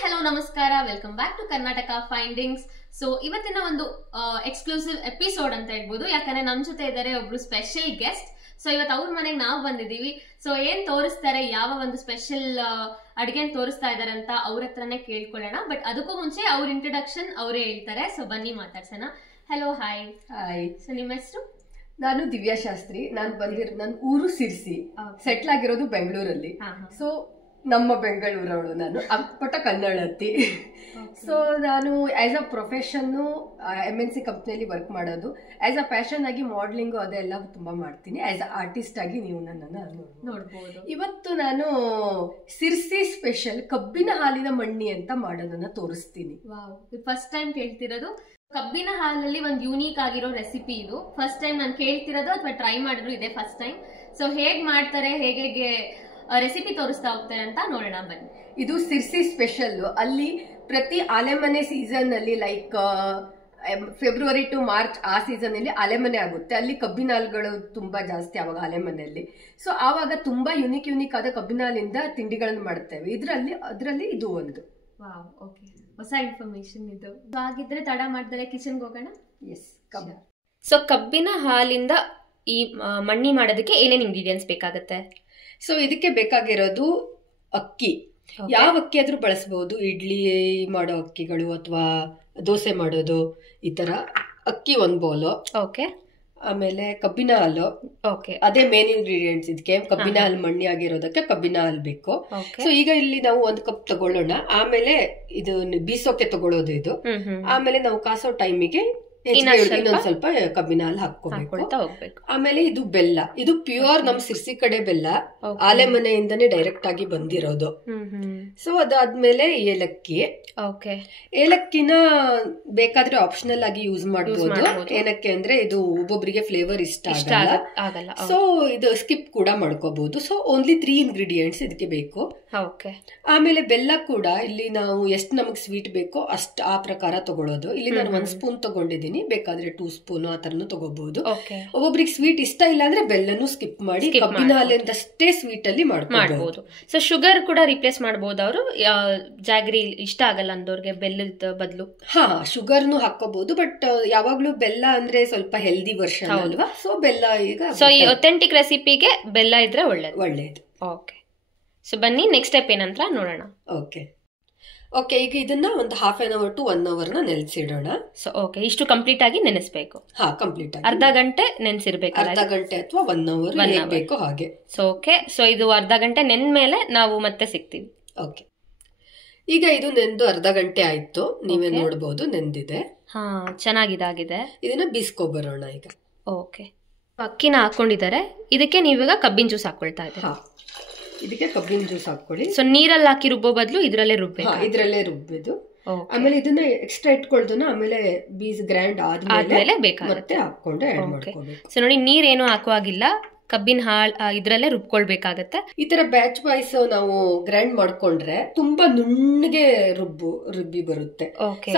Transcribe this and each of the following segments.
hello, namaskara. Welcome back to Karnataka Findings. So, ಇವತ್ತಿನ ಒಂದು exclusive episode ಅಂತ ಹೇಳ್ಬೋದು. ಯಾಕಂದ್ರೆ ನಮ್ಮ ಜೊತೆ ಇದ್ದಾರೆ ಒಬ್ರು ಸ್ಪೆಷಲ್ ಗೆಸ್ಟ್. ಸೊ ಇವತ್ತು ಅವ್ರ ಮನೆಗೆ ನಾವು ಬಂದಿದ್ದೀವಿ. ಸೊ ಏನ್ ತೋರಿಸ್ತಾರೆ, ಯಾವ ಒಂದು ಸ್ಪೆಷಲ್ ಅಡಿಗೆ ತೋರಿಸ್ತಾ ಇದಾರೆ ಅಂತ ಅವ್ರ ಹತ್ರನೇ ಕೇಳ್ಕೊಳ್ಳೋಣ. ಬಟ್ ಅದಕ್ಕೂ ಮುಂಚೆ ಅವ್ರ ಇಂಟ್ರೊಡಕ್ಷನ್ ಅವರೇ ಹೇಳ್ತಾರೆ. ಸೊ ಬನ್ನಿ ಮಾತಾಡ್ಸೋಣ. Hello, hi. ಹಾಯ್. ಸೊ ನಿಮ್ಮ ಹೆಸರು? ನಾನು ದಿವ್ಯಾ ಶಾಸ್ತ್ರಿ. ನನ್ನ ಊರು ಸಿರ್ಸಿ, ಸೆಟ್ಲ್ ಆಗಿರೋದು ಬೆಂಗಳೂರಲ್ಲಿ. ಸೊ ನಮ್ಮ ಬೆಂಗಳೂರವಳು ನಾನು, ಅಪ್ಪಟ ಕನ್ನಡತಿ. ಸೊ ನಾನು ಆಸ್ ಅ ಪ್ರೊಫೆಷನ್ನು MNC ಕಂಪ್ನಿಯಲ್ಲಿ ವರ್ಕ್ ಮಾಡೋದು. ಆಸ್ ಅ ಪ್ಯಾಷನ್ ಆಗಿ ಮಾಡ್ಲಿಂಗು ಅದೆಲ್ಲ ತುಂಬಾ ಮಾಡ್ತೀನಿ. ಆಸ್ ಅ ಆರ್ಟಿಸ್ಟ್ ಆಗಿ ನೀವು ನನ್ನನ್ನು ನೋಡ್ಬೋದು. ಇವತ್ತು ನಾನು ಸಿರ್ಸಿ ಸ್ಪೆಷಲ್ ಕಬ್ಬಿನ ಹಾಲಿನ ಮಣ್ಣಿ ಅಂತ ಮಾಡೋದನ್ನ ತೋರಿಸ್ತೀನಿ. ಫಸ್ಟ್ ಟೈಮ್ ಕೇಳ್ತಿರೋದು. ಕಬ್ಬಿನ ಹಾಲಲ್ಲಿ ಒಂದು ಯೂನಿಕ್ ಆಗಿರೋ ರೆಸಿಪಿ ಇದು. ಫಸ್ಟ್ ಟೈಮ್ ನಾನು ಕೇಳ್ತಿರೋದು ಅಥವಾ ಟ್ರೈ ಮಾಡಿದ್ರು ಇದೆ ಫಸ್ಟ್ ಟೈಮ್. ಸೊ ಹೇಗ್ ಮಾಡ್ತಾರೆ, ಹೇಗೆ ರೆಸಿಪಿ ತೋರಿಸ್ತಾ ಹೋಗ್ತಾರೆ ಅಂತ ನೋಡೋಣ ಬನ್ನಿ. ಇದು ಸಿರ್ಸಿ ಸ್ಪೆಷಲ್. ಅಲ್ಲಿ ಪ್ರತಿ ಆಲೆಮನೆ ಸೀಸನ್ ಅಲ್ಲಿ ಲೈಕ್ ಫೆಬ್ರವರಿ ಟು ಮಾರ್ಚ್ ಆ ಸೀಸನ್ ಅಲ್ಲಿ ಆಲೆಮನೆ ಆಗುತ್ತೆ. ಅಲ್ಲಿ ಕಬ್ಬಿನ ಹಾಲುಗಳು ತುಂಬಾ ಜಾಸ್ತಿ ಆವಾಗ ಆಲೆಮನೆಯಲ್ಲಿ. ಸೊ ಆವಾಗ ತುಂಬಾ ಯುನಿಕ್ ಆದ ಕಬ್ಬಿನ ಹಾಲಿಂದ ತಿಂಡಿಗಳನ್ನು ಮಾಡ್ತೇವೆ. ಅದರಲ್ಲಿ ಇದು ಒಂದು. ಓಕೆ, ಹೊಸ ಇನ್ಫಾರ್ಮೇಶನ್ ಇದು. ಹಾಗಿದ್ರೆ ತಡ ಮಾಡ್ತಾರೆ, ಕಿಚನ್ಗೆ ಹೋಗೋಣ. ಎಸ್. ಸೊ ಕಬ್ಬಿನ ಹಾಲಿಂದ ಈ ಮಣ್ಣಿ ಮಾಡೋದಕ್ಕೆ ಏನೇನು ಇಂಗ್ರೀಡಿಯೆಂಟ್ಸ್ ಬೇಕಾಗುತ್ತೆ? ಸೊ ಇದಕ್ಕೆ ಬೇಕಾಗಿರೋದು ಅಕ್ಕಿ. ಯಾವ ಅಕ್ಕಿ ಆದ್ರೂ ಬಳಸಬಹುದು. ಇಡ್ಲಿ ಮಾಡೋ ಅಕ್ಕಿಗಳು ಅಥವಾ ದೋಸೆ ಮಾಡೋದು, ಈ ತರ ಅಕ್ಕಿ ಒಂದು ಬೌಲು. ಓಕೆ. ಆಮೇಲೆ ಕಬ್ಬಿನ ಹಾಲು. ಓಕೆ. ಅದೇ ಮೇನ್ ಇಂಗ್ರೀಡಿಯೆಂಟ್ಸ್ ಇದಕ್ಕೆ. ಕಬ್ಬಿನ ಹಾಲು ಮಣ್ಣಿ ಆಗಿರೋದಕ್ಕೆ ಕಬ್ಬಿನ ಹಾಲು ಬೇಕು. ಸೊ ಈಗ ಇಲ್ಲಿ ನಾವು 1 ಕಪ್ ತಗೊಳ್ಳೋಣ. ಆಮೇಲೆ ಇದು ಬೀಸೋಕೆ ತಗೊಳ್ಳೋದು ಇದು. ಆಮೇಲೆ ನಾವು ಕಾಸೋ ಟೈಮಿಗೆ ಇನ್ನೊಂದ್ ಸ್ವಲ್ಪ ಕಬ್ಬಿನ ಹಾಲು ಹಾಕೋಬೇಕು. ಆಮೇಲೆ ಇದು ಬೆಲ್ಲ. ಇದು ಪ್ಯೂರ್ ನಮ್ ಸಿರ್ಸಿ ಕಡೆ ಬೆಲ್ಲ, ಆಲೆಮನೆಯಿಂದನೇ ಡೈರೆಕ್ಟ್ ಆಗಿ ಬಂದಿರೋದು. ಸೊ ಅದಾದ್ಮೇಲೆ ಏಲಕ್ಕಿ. ಏಲಕ್ಕಿನ ಬೇಕಾದ್ರೆ ಆಪ್ಷನಲ್ ಆಗಿ ಯೂಸ್ ಮಾಡಬಹುದು. ಏನಕ್ಕೆ ಅಂದ್ರೆ ಇದು ಒಬ್ಬೊಬ್ಬರಿಗೆ ಫ್ಲೇವರ್ ಇಷ್ಟ ಆಗಲ್ಲ. ಸೊ ಇದು ಸ್ಕಿಪ್ ಕೂಡ ಮಾಡ್ಕೋಬಹುದು. ಸೊ ಓನ್ಲಿ 3 ಇಂಗ್ರೀಡಿಯೆಂಟ್ಸ್ ಇದಕ್ಕೆ ಬೇಕು. ಆಮೇಲೆ ಬೆಲ್ಲ ಕೂಡ ಇಲ್ಲಿ ನಾವು ಎಷ್ಟು ನಮಗ್ ಸ್ವೀಟ್ ಬೇಕೋ ಅಷ್ಟು ಆ ಪ್ರಕಾರ ತಗೊಳ್ಳೋದು. ಇಲ್ಲಿ ನಾನು 1 ಸ್ಪೂನ್ ತಗೊಂಡಿದ್ದೀನಿ. ಬೇಕಾದ್ರೆ 2 ಸ್ಪೂನ್ ಆ ತರನು ತಗೋಬಹುದು. ಒಬ್ಬೊಬ್ರಿಗೆ ಸ್ವೀಟ್ ಇಷ್ಟ ಇಲ್ಲ ಅಂದ್ರೆ ಬೆಲ್ಲನು ಸ್ಕಿಪ್ ಮಾಡಿ ಕಬ್ಬಿನ ಹಾಲಿಂದಷ್ಟೇ ಸ್ವೀಟ್ ಅಲ್ಲಿ ಮಾಡಬಹುದು. ಸೊ ಶುಗರ್ ಕೂಡ ರಿಪ್ಲೇಸ್ ಮಾಡಬಹುದು. ಅವರು ಜಾಗ್ರಿ ಇಷ್ಟ ಆಗಲ್ಲ ಅಂದವ್ರಿಗೆ ಬೆಲ್ಲದ ಬದಲು ಶುಗರ್ನು ಹಾಕೋಬಹುದು. ಬಟ್ ಯಾವಾಗ್ಲೂ ಬೆಲ್ಲ ಅಂದ್ರೆ ಸ್ವಲ್ಪ ಹೆಲ್ದಿ ವರ್ಷನ್ ಅಲ್ವಾ. ಸೊ ಬೆಲ್ಲ ಈಗ ಈ ಅಥೆಂಟಿಕ್ ರೆಸಿಪಿಗೆ ಬೆಲ್ಲ ಇದ್ರೆ ಒಳ್ಳೇದು. ಓಕೆ. ಸೊ ಬನ್ನಿ ನೆಕ್ಸ್ಟ್ ಸ್ಟೆಪ್ ಏನಂತ ನೋಡೋಣ. ಓಕೆ, ಈಗ ಇದನ್ನ ಒಂದು 1/2 hour to 1 hour ನೆನೆಸಿಡೋಣ. ಸೊ ಓಕೆ, ಇಷ್ಟು ಕಂಪ್ಲೀಟ್ ಆಗಿ ನೆನೆಸ್ಬೇಕು. ಕಂಪ್ಲೀಟ್ ಆಗಿ ಅರ್ಧ ಗಂಟೆ ನೆನೆಸಿರ್ಬೇಕು. ಅರ್ಧ ಗಂಟೆ ಅಥವಾ 1 hour ಬೇಕು ಹಾಗೆ. ಸೊ ಓಕೆ, ಸೊ ಇದು ಅರ್ಧ ಗಂಟೆ ನೆಂದ ಮೇಲೆ ನಾವು ಮತ್ತೆ ಸಿಗ್ತೀವಿ. ಓಕೆ, ಈಗ ಇದು ನೆಂದು ಅರ್ಧ ಗಂಟೆ ಆಯ್ತು. ನೀವೇ ನೋಡಬಹುದು ನೆಂದಿದೆ. ಚೆನ್ನಾಗಿದಾಗಿದೆ. ಇದನ್ನ ಬೀಸ್ಕೊಬರೋಣ ಈಗ. ಓಕೆ, ಅಕ್ಕಿನ ಹಾಕೊಂಡಿದ್ದಾರೆ. ಇದಕ್ಕೆ ನೀವೀಗ ಕಬ್ಬಿನ ಜ್ಯೂಸ್ ಹಾಕೊಳ್ತಾ ಇದ್ದೀರಾ. ಇದಕ್ಕೆ ಕಬ್ಬಿನ ಜ್ಯೂಸ್ ಹಾಕೊಳ್ಳಿ. ಸೊ ನೀರಲ್ಲಿ ಹಾಕಿ ರುಬ್ಬೋ ಬದಲು ಇದ್ರಲ್ಲೇ ರುಬ್ಬಿದ್ದು. ಆಮೇಲೆ ಇದನ್ನ ಎಕ್ಸ್ಟ್ರಾ ಇಟ್ಕೊಳ್ದನ್ನ ಆಮೇಲೆ ಬೀಸ್ ಗ್ರೈಂಡ್ ಆದ್ಮೇಲೆ ಮತ್ತೆ ಹಾಕೊಂಡು ಆಡ್ ಮಾಡ್ಕೋಬೇಕು. ಸೊ ನೋಡಿ, ನೀರೇನು ಹಾಕುವಾಗಿಲ್ಲ, ಕಬ್ಬಿನ ಹಾಲ್ ಇದ್ರಲ್ಲೇ ರುಬ್ಕೊಳ್ಬೇಕಾಗತ್ತೆ. ಈ ತರ ಬ್ಯಾಚ್ ವೈಸ್ ನಾವು ಗ್ರೈಂಡ್ ಮಾಡ್ಕೊಂಡ್ರೆ ತುಂಬಾ ನುಣ್ಣಗೆ ರುಬ್ಬಿ ಬರುತ್ತೆ.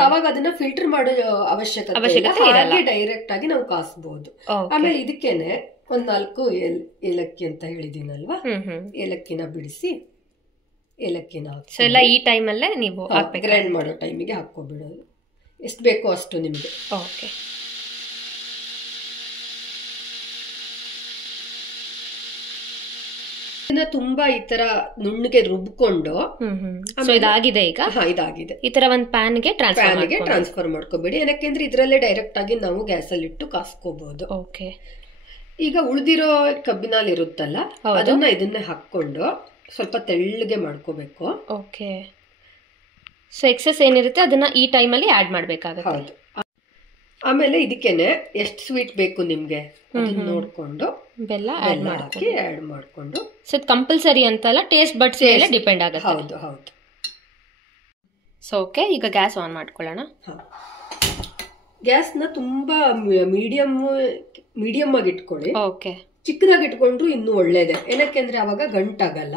ಅವಾಗ ಅದನ್ನ ಫಿಲ್ಟರ್ ಮಾಡೋ ಅವಶ್ಯಕತೆ ಡೈರೆಕ್ಟ್ ಆಗಿ ನಾವು ಕಾಸಬಹುದು. ಆಮೇಲೆ ಇದಕ್ಕೇನೆ 4 ಏಲಕ್ಕಿ ಅಂತ ಹೇಳಿದೀನಲ್ವಾ, ಏಲಕ್ಕಿನ ಬಿಡಿಸಿ ಏಲಕ್ಕಿನ ಎಲ್ಲ ಈ ಟೈಮಲ್ಲೇ ನೀವು ಗ್ರೈಂಡ್ ಮಾಡೋ ಟೈಮಿಗೆ ಹಾಕೋಬಿಡೋದು. ಎಷ್ಟು ಬೇಕೋ ಅಷ್ಟು ನಿಮ್ಗೆ. ಓಕೆ, ತುಂಬಾ ಈ ತರ ನುಣ್ಣಗೆ ರುಬ್ಕೊಂಡು ಇದಾಗಿದೆ. ಈಗ ಇದಾಗಿದೆ. ಈ ತರ ಒಂದು ಪ್ಯಾನ್ಗೆ ಟ್ರಾನ್ಸ್ಫರ್ ಮಾಡ್ಕೋಬೇಡಿ. ಏನಕ್ಕೆ ಇದ್ರಲ್ಲೇ ಡೈರೆಕ್ಟ್ ಆಗಿ ನಾವು ಗ್ಯಾಸ್ ಅಲ್ಲಿ ಇಟ್ಟು ಕಾಸ್ಕೋಬಹುದು. ಓಕೆ, ಈಗ ಉಳಿದಿರೋ ಕಬ್ಬಿನ ಹಾಲು ಇರುತ್ತಲ್ಲ, ಇದನ್ನ ಹಾಕೊಂಡು ಸ್ವಲ್ಪ ತೆಳ್ಳಗೆ ಮಾಡ್ಕೋಬೇಕು. ಓಕೆ, ಸೊ ಎಕ್ಸೆಸ್ ಏನಿರುತ್ತೆ ಅದನ್ನ ಈ ಟೈಮಲ್ಲಿ ಆಡ್ ಮಾಡ್ಬೇಕಾಗುತ್ತೆ. ಹೌದು. ಆಮೇಲೆ ಇದಕ್ಕೇನೆ ಎಷ್ಟು ಸ್ವೀಟ್ ಬೇಕು ನಿಮ್ಗೆ ನೋಡ್ಕೊಂಡು ಬೆಲ್ಲ ಆಡ್ ಮಾಡ್ಕೊಂಡು. ಸೊ ಕಂಪಲ್ಸರಿ ಅಂತಲ್ಲ, ಟೇಸ್ಟ್ ಬಡ್ಸ್ ಮೇಲೆ ಡಿಪೆಂಡ್ ಆಗುತ್ತೆ. ಹೌದು. ಸೊ ಓಕೆ, ಈಗ ಗ್ಯಾಸ್ ಆನ್ ಮಾಡ್ಕೊಳ್ಳೋಣ. ಗ್ಯಾಸ್ನ ತುಂಬಾ ಮೀಡಿಯಂ ಆಗಿ ಇಟ್ಕೊಳ್ಳಿ. ಓಕೆ, ಚಿಕ್ಕದಾಗಿ ಇಟ್ಕೊಂಡ್ರು ಇನ್ನೂ ಒಳ್ಳೇದೆ. ಏನಕ್ಕೆ ಅವಾಗ ಗಂಟಾಗಲ್ಲ.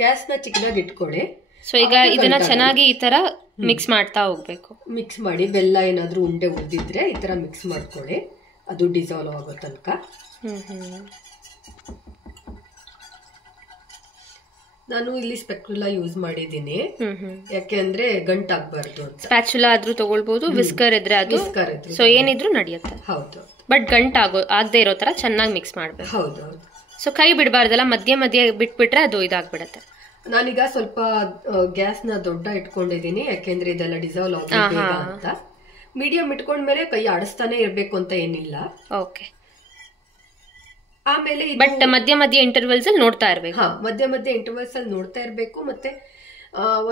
ಗ್ಯಾಸ್ನ ಚಿಕ್ಕದಾಗಿ ಇಟ್ಕೊಳ್ಳಿ. ಸೊ ಈಗ ಇದನ್ನ ಚೆನ್ನಾಗಿ ಈ ತರ ಮಿಕ್ಸ್ ಮಾಡ್ತಾ ಹೋಗ್ಬೇಕು. ಮಿಕ್ಸ್ ಮಾಡಿ ಬೆಲ್ಲ ಏನಾದ್ರೂ ಉಂಡೆ ಉಳಿದಿದ್ರೆ ಈ ತರ ಮಿಕ್ಸ್ ಮಾಡ್ಕೊಳ್ಳಿ, ಅದು ಡಿಸಾಲ್ವ್ ಆಗೋ ತನಕ. ನಾನು ಇಲ್ಲಿ ಸ್ಪೆಕ್ಯುಲಾ ಯೂಸ್ ಮಾಡಿದೀನಿ, ಯಾಕೆಂದ್ರೆ ಗಂಟಾಗಬಾರ್ದು ಅಂತ. ಸ್ಪ್ಯಾಚುಲಾ ಆದ್ರೂ ತಗೊಳ್ಬಹುದು, ವಿಸ್ಕರ್ ಇದ್ರೆ ಅದು, ಸೊ ಏನಿದ್ರು ನಡೆಯುತ್ತೆ. ಹೌದು, ಬಟ್ ಆಗದೆ ಇರೋ ತರ ಚೆನ್ನಾಗಿ ಮಿಕ್ಸ್ ಮಾಡ್ಬೇಕು. ಹೌದು. ಸೊ ಕೈ ಬಿಡಬಾರ್ದಲ್ಲ, ಮಧ್ಯೆ ಮಧ್ಯೆ ಬಿಟ್ಬಿಟ್ರೆ ಅದು ಇದಾಗ್ಬಿಡತ್ತೆ. ನಾನೀಗ ಸ್ವಲ್ಪ ಗ್ಯಾಸ್ ನ ದೊಡ್ಡ ಇಟ್ಕೊಂಡಿದೀನಿ, ಯಾಕೆಂದ್ರೆ ಇದೆಲ್ಲ ಡಿಸಾಲ್ವ್ ಆಗಬೇಕು ಅಂತ. ಮೀಡಿಯಂ ಇಟ್ಕೊಂಡ್ಮೇಲೆ ಕೈ ಆಡಿಸ್ತಾನೆ ಇರ್ಬೇಕು ಅಂತ ಏನಿಲ್ಲ. ಓಕೆ. ಆಮೇಲೆ ಬಟ್ ಮಧ್ಯ ಮಧ್ಯ ಇಂಟರ್ವಲ್ಸ್ ಅಲ್ಲಿ ನೋಡ್ತಾ ಇರ್ಬೇಕು. ಮಧ್ಯ ಮಧ್ಯ ಇಂಟರ್ವಲ್ಸ್ ಅಲ್ಲಿ ನೋಡ್ತಾ ಇರ್ಬೇಕು. ಮತ್ತೆ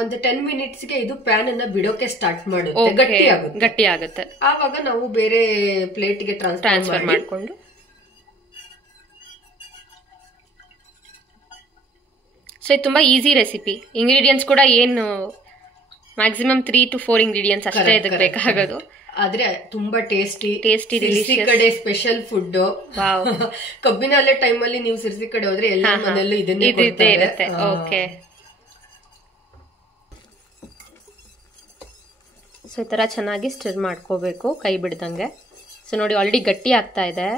ಒಂದು 10 minutes ಗೆ ಇದು ಪ್ಯಾನ್ ಅನ್ನ ಬಿಡೋಕೆ ಸ್ಟಾರ್ಟ್ ಮಾಡುತ್ತೆ, ಗಟ್ಟಿ ಆಗುತ್ತೆ. ಆವಾಗ ನಾವು ಬೇರೆ ಪ್ಲೇಟ್ ಗೆ ಟ್ರಾನ್ಸ್ಫರ್ ಮಾಡ್ಕೊಂಡು. ಸೊ ಇದು ತುಂಬಾ ಈಸಿ ರೆಸಿಪಿ. ಇಂಗ್ರೀಡಿಯೆಂಟ್ಸ್ ಕೂಡ ಏನು ಮ್ಯಾಕ್ಸಿಮಮ್ 3 to 4 ಇಂಗ್ರೀಡಿಯೆಂಟ್ಸ್ ಅಷ್ಟೇ ಇದಕ್ಕೆ ಬೇಕಾಗೋದು. ಆದ್ರೆ ತುಂಬಾ ಟೇಸ್ಟಿ ಕಡೆ ಸ್ಪೆಷಲ್ ಫುಡ್. ಕಬ್ಬಿನಾಲೆ ಟೈಮ್ ಅಲ್ಲಿ ನೀವು ಸಿರ್ಸಿ ಕಡೆ ಹೋದ್ರೆ ಎಲ್ಲ ಮನೆಯಲ್ಲೂ ಇದನ್ನೇ ಇರುತ್ತೆ. ಓಕೆ. ಸೊ ಈ ತರ ಚೆನ್ನಾಗಿ ಸ್ಟಿರ್ ಮಾಡ್ಕೋಬೇಕು ಕೈ ಬಿಡ್ದಂಗೆ. ಸೊ ನೋಡಿ ಆಲ್ರೆಡಿ ಗಟ್ಟಿ ಆಗ್ತಾ ಇದೆ.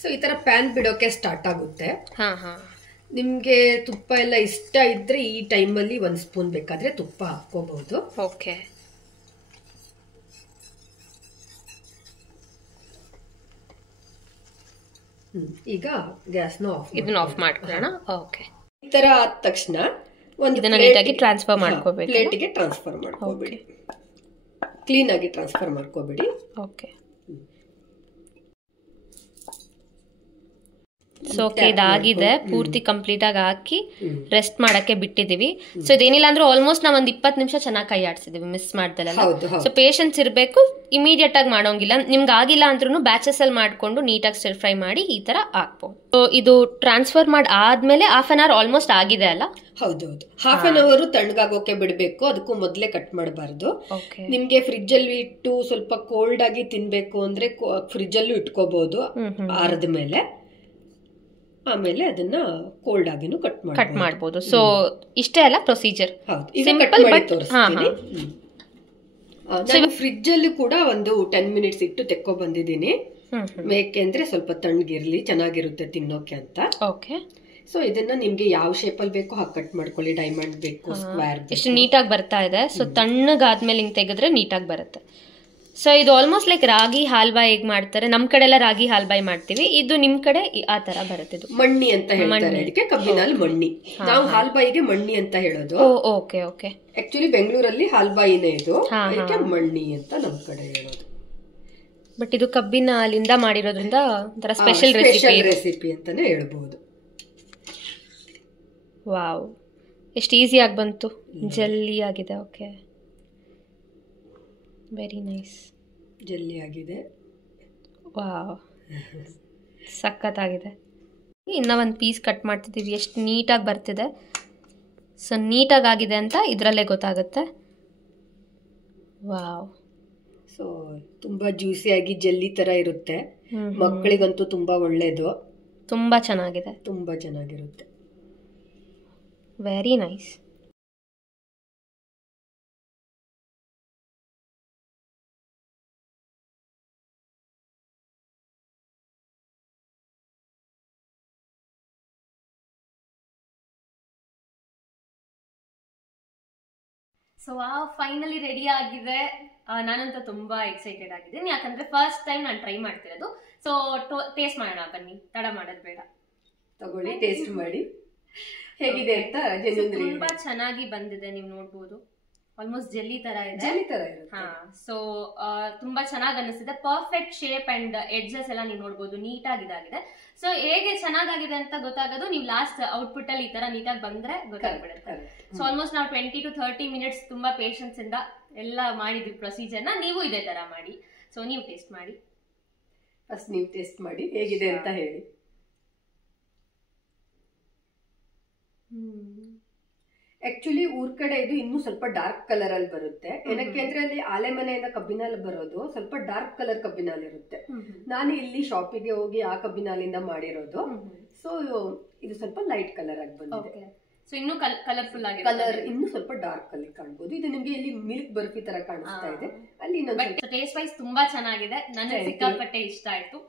ಸೊ ಈ ತರ ಪ್ಯಾನ್ ಬಿಡೋಕೆ ಸ್ಟಾರ್ಟ್ ಆಗುತ್ತೆ. ನಿಮ್ಗೆ ತುಪ್ಪ ಎಲ್ಲ ಇಷ್ಟ ಇದ್ರೆ ಈ ಟೈಮಲ್ಲಿ 1 ಸ್ಪೂನ್ ಬೇಕಾದ್ರೆ ತುಪ್ಪ ಹಾಕೋಬಹುದು. ಓಕೆ. ಈಗ ಗ್ಯಾಸ್ ನ ಇದನ್ನ ಆಫ್ ಮಾಡ್ಕೊಳ್ಳೋಣ. ಓಕೆ. ಈ ತರ ಆದ ತಕ್ಷಣ ಇದನ್ನ ನೀಟಾಗಿ ಟ್ರಾನ್ಸ್ಫರ್ ಮಾಡ್ಕೋಬೇಕು. ಪ್ಲೇಟಿಗೆ ಟ್ರಾನ್ಸ್ಫರ್ ಮಾಡ್ಕೋಬೇಡಿ, ಕ್ಲೀನ್ ಆಗಿ ಟ್ರಾನ್ಸ್ಫರ್ ಮಾಡ್ಕೋಬೇಡಿ. ಓಕೆ. ಸೊ ಓಕೆ, ಇದಾಗಿದೆ. ಪೂರ್ತಿ ಕಂಪ್ಲೀಟ್ ಆಗಿ ಹಾಕಿ ರೆಸ್ಟ್ ಮಾಡಕ್ಕೆ ಬಿಟ್ಟಿದೀವಿ. ಸೊ ಇದೇನಿಲ್ಲ ಅಂದ್ರೆ ಆಲ್ಮೋಸ್ಟ್ ನಾವ್ ಒಂದ್ 20 ನಿಮಿಷ ಚೆನ್ನಾಗಿ ಕೈ ಆಡ್ಸಿದೀವಿ, ಮಿಸ್ ಮಾಡ್ದಲ್ಲ. ಸೊ ಪೇಷನ್ಸ್ ಇರ್ಬೇಕು, ಇಮಿಡಿಯೇಟ್ ಆಗಿ ಮಾಡೋಂಗಿಲ್ಲ. ನಿಮ್ಗೆ ಆಗಿಲ್ಲ ಅಂದ್ರೂ ಬ್ಯಾಚಸ್ ಅಲ್ಲಿ ಮಾಡ್ಕೊಂಡು ನೀಟಾಗಿ ಸ್ಟಿರ್ ಫ್ರೈ ಮಾಡಿ ಈ ತರ ಹಾಕ್ಬಹುದು. ಸೊ ಇದು ಟ್ರಾನ್ಸ್ಫರ್ ಮಾಡಿ ಆದ್ಮೇಲೆ 1/2 hour ಆಲ್ಮೋಸ್ಟ್ ಆಗಿದೆ ಅಲ್ಲ? ಹೌದೌದು, 1/2 hour ತಣ್ಣಗಾಗೋಕೆ ಬಿಡ್ಬೇಕು. ಅದಕ್ಕೂ ಮೊದ್ಲೇ ಕಟ್ ಮಾಡಬಾರ್ದು. ನಿಮ್ಗೆ ಫ್ರಿಜ್ ಅಲ್ಲಿ ಇಟ್ಟು ಸ್ವಲ್ಪ ಕೋಲ್ಡ್ ಆಗಿ ತಿನ್ಬೇಕು ಅಂದ್ರೆ ಫ್ರಿಜ್ ಅಲ್ಲೂ ಇಟ್ಕೋಬಹುದು ಆರದ ಮೇಲೆ. ಆಮೇಲೆ ಅದನ್ನ ಕೋಲ್ಡ್ ಆಗಿನೂ ಕಟ್ ಮಾಡಬಹುದು. ಸೊ ಇಷ್ಟೇ ಅಲ್ಲ ಪ್ರೊಸೀಜರ್. ಫ್ರಿಜ್ ಅಲ್ಲಿ ಕೂಡ ಒಂದು 10 minutes ಇಟ್ಟು ತೆಕ್ಕೊ ಬಂದಿದ್ದೀನಿ, ಯಾಕೆಂದ್ರೆ ಸ್ವಲ್ಪ ತಣ್ಣಗಿರ್ಲಿ, ಚೆನ್ನಾಗಿರುತ್ತೆ ತಿನ್ನೋಕೆ ಅಂತ. ಓಕೆ. ಸೊ ಇದನ್ನ ನಿಮ್ಗೆ ಯಾವ ಶೇಪ್ ಅಲ್ಲಿ ಬೇಕೋ ಹಾಗೆ ಕಟ್ ಮಾಡ್ಕೊಳ್ಳಿ. ಡೈಮಂಡ್ ಬೇಕು, ಸ್ಕ್ವೇರ್ ಬೇಕು. ಎಷ್ಟು ನೀಟಾಗಿ ಬರ್ತಾ ಇದೆ. ಸೊ ತಣ್ಣಗಾದ್ಮೇಲೆ ಹಿಂಗ್ ತೆಗೆದ್ರೆ ನೀಟಾಗಿ ಬರುತ್ತೆ. ಸೊ ಇದು ಆಲ್ಮೋಸ್ಟ್ ಲೈಕ್ ರಾಗಿ ಹಾಲ್ಬಾಯಿ ಹೇಗ್ ಮಾಡ್ತಾರೆ, ನಮ್ ಕಡೆ ಎಲ್ಲ ರಾಗಿ ಹಾಲ್ಬಾಯಿ ಮಾಡ್ತೀವಿ, ಇದು ನಿಮ್ ಕಡೆ ಆ ತರ ಬರುತ್ತೆ. ಇದು ಮಣ್ಣಿ ಅಂತ ಹೇಳ್ತಾರೆ ಇದಕ್ಕೆ, ಕಬ್ಬಿನಾಲ್ ಮಣ್ಣಿ. ನಾವು ಹಾಲ್ಬಾಯಿಗೆ ಮಣ್ಣಿ ಅಂತ ಹೇಳೋದು. Okay okay. ಆಕ್ಚುಲಿ ಬೆಂಗಳೂರಲ್ಲಿ ಹಾಲ್ಬಾಯಿನೇ ಇದು, ಅದಕ್ಕೆ ಮಣ್ಣಿ ಅಂತ ನಮ್ ಕಡೆ ಹೇಳೋದು. ಬಟ್ ಇದು ಕಬ್ಬಿನ ಹಾಲಿಂದ ಮಾಡಿರೋದ್ರಿಂದ ಒಂಥರ ಸ್ಪೆಷಲ್ ರೆಸಿಪಿ ಅಂತಾನೆ ಹೇಳ್ಬಹುದು. ವಾವ್, ಎಷ್ಟು ಈಸಿ ಆಗಿ ಬಂತು, ಜಲ್ಲಿ ಆಗಿದೆ. Okay, very nice. ಜಲ್ಲಿ ಆಗಿದೆ. ವಾವ್, ಸಖತ್ತಾಗಿದೆ. ಇನ್ನ ಒಂದು ಪೀಸ್ ಕಟ್ ಮಾಡ್ತಿದ್ದೀವಿ, ಎಷ್ಟು ನೀಟಾಗಿ ಬರ್ತಿದೆ. ಸೊ ನೀಟಾಗಿ ಆಗಿದೆ ಅಂತ ಇದರಲ್ಲೇ ಗೊತ್ತಾಗುತ್ತೆ. ವಾವ್, ಸೊ ತುಂಬಾ ಜ್ಯೂಸಿಯಾಗಿ ಜೆಲ್ಲಿ ತರ ಇರುತ್ತೆ. ಮಕ್ಕಳಿಗಂತೂ ತುಂಬಾ ಒಳ್ಳೇದು. ತುಂಬಾ ಚೆನ್ನಾಗಿದೆ, ತುಂಬಾ ಚೆನ್ನಾಗಿರುತ್ತೆ. Very nice. So finally ready ಆಗಿದೆ. ನಾನಂತೂ ತುಂಬಾ ಎಕ್ಸೈಟೆಡ್ ಆಗಿದ್ದೀನಿ, ಯಾಕಂದ್ರೆ ಫಸ್ಟ್ ಟೈಮ್ ನಾನು ಟ್ರೈ ಮಾಡ್ತಿರೋದು. ಸೊ ಟೇಸ್ಟ್ ಮಾಡೋಣ ಬನ್ನಿ, ತಡ ಮಾಡೋದು ಬೇಡ. ತಗೊಳ್ಳಿ, ಟೇಸ್ಟ್ ಮಾಡಿ ಹೇಗಿದೆ ಅಂತ. ತುಂಬಾ ಚೆನ್ನಾಗಿ ಬಂದಿದೆ, ನೀವು ನೋಡ್ಬೋದು. ಆಲ್ಮೋಸ್ಟ್ ಜೆಲ್ಲಿ ತರ ಇದೆ. ಸೊ ತುಂಬಾ ಚೆನ್ನಾಗಿ ಅನಿಸ್ತಿದೆ. ಪರ್ಫೆಕ್ಟ್ ಶೇಪ್ ಅಂಡ್ ಎಡ್ಜಸ್ ಎಲ್ಲ ನೀವು ನೋಡ್ಬೋದು, ನೀಟಾಗಿ ಇದಾಗಿದೆ. ಸೊ ಹೇಗೆ ಚೆನ್ನಾಗಿದೆ ಅಂತ ಗೊತ್ತಾಗೋದು ನೀವು ಲಾಸ್ಟ್ ಔಟ್ಪುಟ್ ಅಲ್ಲಿ ಈ ತರ ನೀಟಾಗಿ ಬಂದ್ರೆ ಗೊತ್ತಾಗ್ಬಿಡುತ್ತೆ. ಸೊ ಆಲ್ಮೋಸ್ಟ್ ನಾವು 20 to 30 minutes ತುಂಬಾ ಪೇಷನ್ಸ್ ಇಂದ ಎಲ್ಲ ಮಾಡಿದ್ವಿ ಪ್ರೊಸೀಜರ್ನ. ನೀವು ಇದೇ ತರ ಮಾಡಿ. ಸೊ ನೀವು ಟೇಸ್ಟ್ ಮಾಡಿ. ಫಸ್ಟ್ ನೀವು ಟೇಸ್ಟ್ ಮಾಡಿ ಹೇಗಿದೆ ಅಂತ ಹೇಳಿ. ಆಕ್ಚುಲಿ ಊರ್ ಕಡೆ ಇದು ಇನ್ನೂ ಸ್ವಲ್ಪ ಡಾರ್ಕ್ ಕಲರ್ ಅಲ್ಲಿ ಬರುತ್ತೆ. ಏನಕ್ಕೆ ಅಂದ್ರೆ ಅಲ್ಲಿ ಆಲೆ ಮನೆಯಿಂದ ಕಬ್ಬಿನಾಲ್ ಬರೋದು ಸ್ವಲ್ಪ ಡಾರ್ಕ್ ಕಲರ್ ಕಬ್ಬಿನಾಲ್ ಇರುತ್ತೆ. ನಾನು ಇಲ್ಲಿ ಶಾಪಿಗೆ ಹೋಗಿ ಆ ಕಬ್ಬಿನಾಲಿಂದ ಮಾಡಿರೋದು. ಸೊ ಇದು ಸ್ವಲ್ಪ ಲೈಟ್ ಕಲರ್ ಆಗಿ ಬಂದಿದೆ. ಸೊ ಇನ್ನೂ ಕಲರ್ಫುಲ್ ಆಗಿದೆ. ಕಲರ್ ಇನ್ನು ಸ್ವಲ್ಪ ಡಾರ್ಕ್ ಅಲ್ಲಿ ಕಾಣಬಹುದು. ಇದು ನಿಮ್ಗೆ ಇಲ್ಲಿ ಮಿಲ್ಕ್ ಬರ್ಫಿ ತರ ಕಾಣಿಸ್ತಾ ಇದೆ. ಅಲ್ಲಿ ಟೇಸ್ಟ್ ವೈಸ್ ತುಂಬಾ ಚೆನ್ನಾಗಿದೆ. ನನಗೆ ಸಿಕ್ಕಾಪಟ್ಟೆ ಇಷ್ಟ ಆಯ್ತು.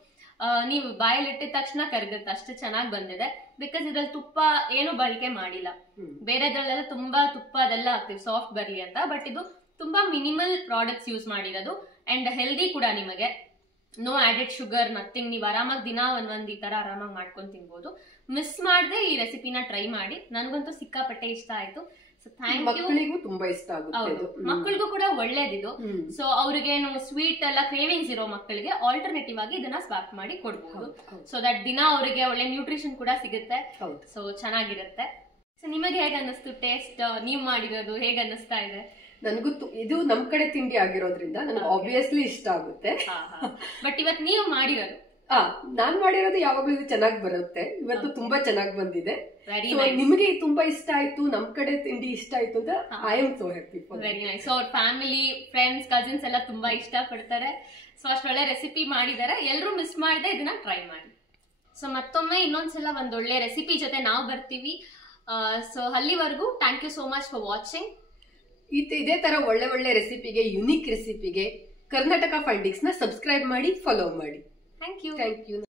ನೀವು ಬಾಯಲ್ಲಿ ಇಟ್ಟಿದ ತಕ್ಷಣ ಕರಗುತ್ತೆ, ಅಷ್ಟು ಚೆನ್ನಾಗಿ ಬಂದಿದೆ. ಬಿಕಾಸ್ ಇದ್ರಲ್ಲಿ ತುಪ್ಪ ಏನು ಬಳಕೆ ಮಾಡಿಲ್ಲ. ಬೇರೆದ್ರಲ್ಲೆಲ್ಲ ತುಂಬಾ ತುಪ್ಪ ಅದೆಲ್ಲ ಹಾಕ್ತಿವಿ ಸಾಫ್ಟ್ ಬರ್ಲಿ ಅಂತ, ಬಟ್ ಇದು ತುಂಬಾ ಮಿನಿಮಲ್ ಪ್ರಾಡಕ್ಟ್ಸ್ ಯೂಸ್ ಮಾಡಿರೋದು ಅಂಡ್ ಹೆಲ್ದಿ ಕೂಡ. ನಿಮಗೆ ನೋ ಆಡೆಡ್ ಶುಗರ್, ನಥಿಂಗ್. ನೀವು ಆರಾಮಾಗಿ ದಿನ ಒಂದ್ ಈ ತರ ಆರಾಮಾಗಿ ಮಾಡ್ಕೊಂಡು ತಿನ್ಬೋದು. ಮಿಸ್ ಮಾಡದೆ ಈ ರೆಸಿಪಿನ ಟ್ರೈ ಮಾಡಿ. ನನ್ಗಂತೂ ಸಿಕ್ಕಾಪಟ್ಟೆ ಇಷ್ಟ ಆಯ್ತು. So thank you. ಮಕ್ಕಳಿಗೂ ತುಂಬಾ ಇಷ್ಟ ಆಗುತ್ತೆ. ಮಕ್ಕಳಿಗೂ ಕೂಡ ಒಳ್ಳೇದಿದು. ಸೊ ಅವ್ರಿಗೇನು ಸ್ವೀಟ್ ಎಲ್ಲ ಕ್ರೇವಿಂಗ್ಸ್ ಇರೋ ಮಕ್ಕಳಿಗೆ ಆಲ್ಟರ್ನೇಟಿವ್ ಆಗಿ ಇದನ್ನ ಸ್ವಾಪ್ ಮಾಡಿ ಕೊಡ್ಬಹುದು. ಸೊ ದಟ್ ದಿನ ಅವರಿಗೆ ಒಳ್ಳೆ ನ್ಯೂಟ್ರಿಷನ್ ಕೂಡ ಸಿಗುತ್ತೆ. ಸೊ ಚೆನ್ನಾಗಿರುತ್ತೆ. ಸೊ ನಿಮಗೆ ಹೇಗೆ ಅನ್ನಿಸ್ತು ಟೇಸ್ಟ್? ನೀವ್ ಮಾಡಿರೋದು ಹೇಗೆ ಅನ್ನಿಸ್ತಾ ಇದೆ? ನನಗೂ ಇದು ನಮ್ ಕಡೆ ತಿಂಡಿ ಆಗಿರೋದ್ರಿಂದ ನನಗೆ ಆಬ್ವಿಯಸ್ಲಿ ಇಷ್ಟ ಆಗುತ್ತೆ. ಬಟ್ ಇವತ್ತು ನೀವು ಮಾಡಿರೋದು? ನಾನ್ ಮಾಡಿರೋದು ಯಾವಾಗ್ಲೂ ಇದು ಚೆನ್ನಾಗಿ ಬರುತ್ತೆ. ಇವತ್ತು ತುಂಬಾ ಚೆನ್ನಾಗಿ ಬಂದಿದೆ. ವೆರಿ ನಿಮಗೆ ತುಂಬಾ ಇಷ್ಟ ಆಯ್ತು, ನಮ್ ಕಡೆ ತಿಂಡಿ ಇಷ್ಟ ಆಯ್ತು ಅಂತ I am so happy. Very nice. So ಅವ್ರ ಫ್ಯಾಮಿಲಿ, ಫ್ರೆಂಡ್ಸ್, ಕಸಿನ್ಸ್ ಎಲ್ಲ ತುಂಬಾ ಇಷ್ಟ ಪಡ್ತಾರೆ. ಸೊ ಅಷ್ಟೊಳ್ಳೆ ರೆಸಿಪಿ ಮಾಡಿದ್ದಾರೆ. ಎಲ್ಲರೂ ಮಿಸ್ ಮಾಡದೆ ಇದನ್ನ ಟ್ರೈ ಮಾಡಿ. ಸೊ ಮತ್ತೊಮ್ಮೆ ಇನ್ನೊಂದ್ಸಲ ಒಂದೊಳ್ಳೆ ರೆಸಿಪಿ ಜೊತೆ ನಾವು ಬರ್ತೀವಿ. ಸೊ ಅಲ್ಲಿವರೆಗೂ thank you so much for watching. ಇದೇ ತರ ಒಳ್ಳೆ ಒಳ್ಳೆ ರೆಸಿಪಿಗೆ, ಯುನಿಕ್ ರೆಸಿಪಿಗೆ ಕರ್ನಾಟಕ ಫೈಂಡಿಂಗ್ಸ್ ನ ಸಬ್ಸ್ಕ್ರೈಬ್ ಮಾಡಿ, ಫಾಲೋ ಮಾಡಿ. Thank you.